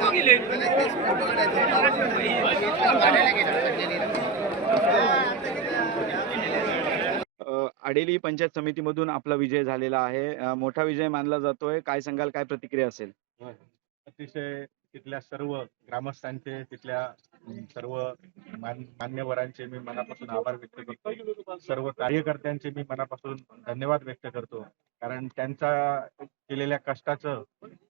अडेली आडेली पंचायत समितीमधून आपला विजय झालेला आहे. मोठा विजय मानला जातोय. काय सांगाल? काय प्रतिक्रिया असेल? अतिशय तिथल्या सर्व ग्रामस्थांचे तिथल्या सर्व मान- मान्यवरांचे मी मनापासून आभार व्यक्त करतो सर्व कार्यकर्त्यांचे मी मनापासून धन्यवाद व्यक्त करतो. कारण त्यांचा केलेल्या कष्टाचं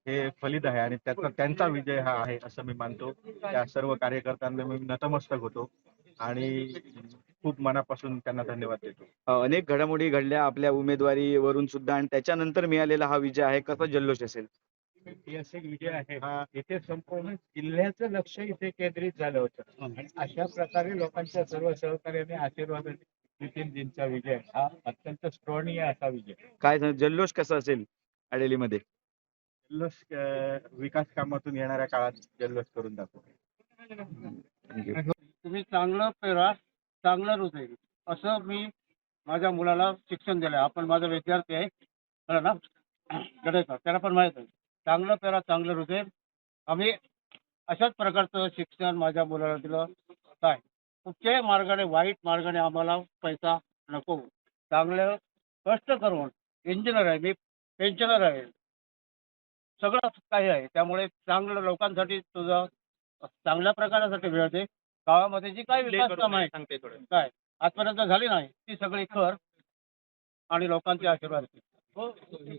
हे फलित आहे आणि त्याचा त्यांचा विजय हा आहे असं मी मानतो. त्या सर्व कार्यकर्त्यांना मी नतमस्तक होतो आणि खूप मनापासून त्यांना धन्यवाद देतो. अनेक घडामोडी घडल्या आपल्या उमेदवारीवरून सुद्धा आणि त्याच्यानंतर मिळालेला हा विजय आहे. कसा जल्लोष असेल? ऐतिहासिक विजय आहे. हा इथे संपूर्ण जिल्ह्याचं लक्ष इथे केंद्रित झालं होतं. आणि अशा प्रकारे लोकांच्या सर्व सहकार्याने आशीर्वादाने नितीनजींचा विजय हा अत्यंत स्मरणीय असा विजय. काय सांग- जल्लोष कसा असेल आडेलीमध्ये जल्लोष अं, विकास कामातून येणाऱ्या काळात जल्लोष करून दाखवू. Thank you. तुम्ही चांगलं पेरा चांगलं हृदय. असं मी माझ्या मुलाला शिक्षण दिलंय. आपण माझा विद्यार्थी आहे. बरं ना? गडेकर त्याला पण माहीत आहे. चांगलं पेरा चांगलं हृदय. आम्ही अशाच प्रकारचं शिक्षण माझ्या मुलाला दिलं. काय? कुठच्याही मार्गाने वाईट मार्गाने आम्हाला पैसा नको. चांगलं कष्ट करून इंजिनियर आहे मी पेन्शनर आहे. सगळं काही आहे. त्यामुळे चांगलं लोकांसाठी तुझं चांगल्या प्रकारासाठी वेळ दे. गावामध्ये जी काही विकास काम आहे काय? आजपर्यंत झाली नाही. ती सगळी कर आणि लोकांचे आशीर्वाद घे.